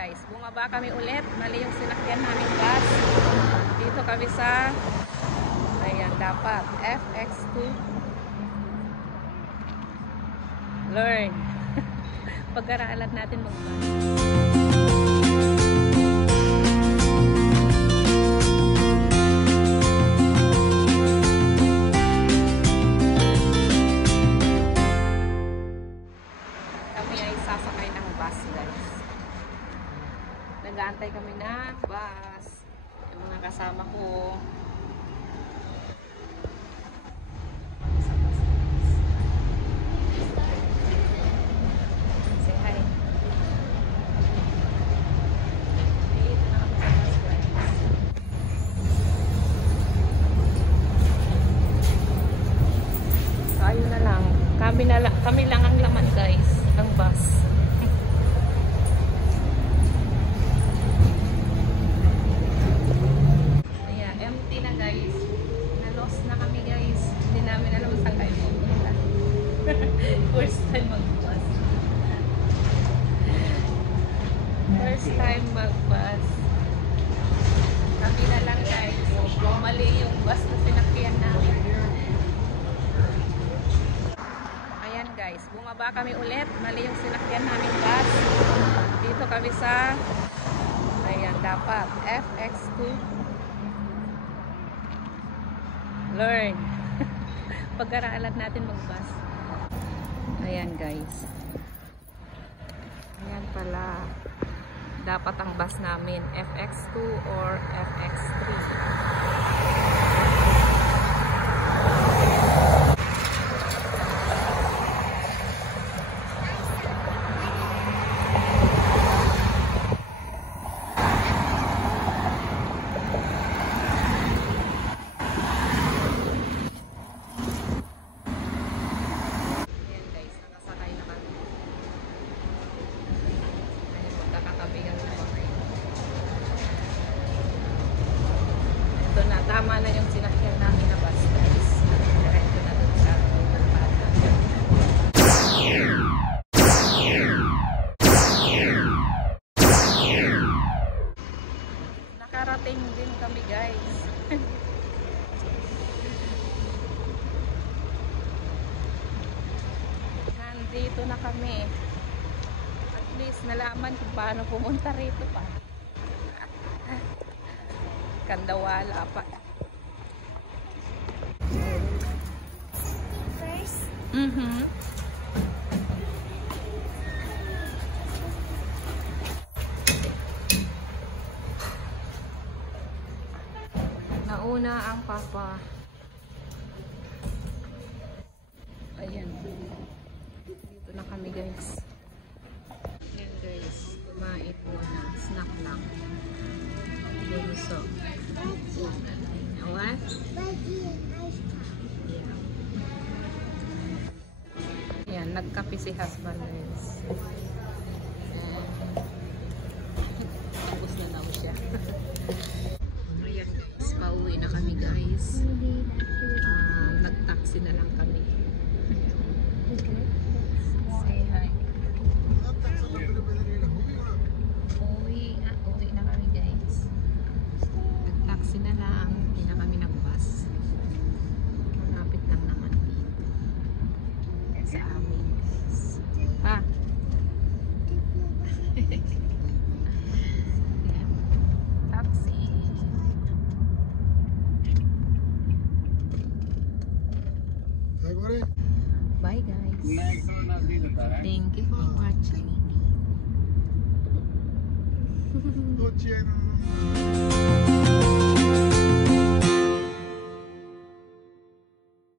guys, bumaba kami ulit. Mali yung sinakyan namin bus. Dito kami sa, ayan, dapat FX2 learn. Pag-aralan natin mag-bus. Sasakay ng bus, guys. Nag-aantay kami ng bus. Yung mga kasama ko. Say hi. Dito na kami sa bus, guys. So, ayun na lang. Kami lang ang laman, guys. Ang bus. Ayan, empty na, guys. Na-lost na kami, guys. Hindi namin alam saan kayo pupunta. First time mag-bus. First time mag-bus. Kami na lang, guys. Mali yung bus na sinakyan namin. Guys, bumaba kami ulit. Mali yung sinakyan namin bus. Dito kami sa, ayan, dapat FX2 learn. Pag-aralan natin mag-bus. Ayan, guys. Ayan pala. Dapat ang bus namin FX2 or FX3. Ito na, tama na yung sinakyan namin na bus, guys. Diretso na dun sa Bata. Nakarating din kami, guys. Nandito na kami. At least nalaman kung paano pumunta rito pa. Kandawala pa. First? Nauna ang papa. Ayan. Dito na kami, guys. Ayan, guys. Kumain muna. Snack lang. So, what? Ayan, nagkape si husband, guys. Tapos na daw siya. Ayan, guys. Pauwi na kami, guys. Nag-taxi na lang kami. Say hi. Uwi na kami, guys. Nag-taxi na lang. Hindi na kami nag-bus. Malapit lang naman sa amin, guys. Pa? Ayan. Taxi. Bye, guys. Thank you for watching.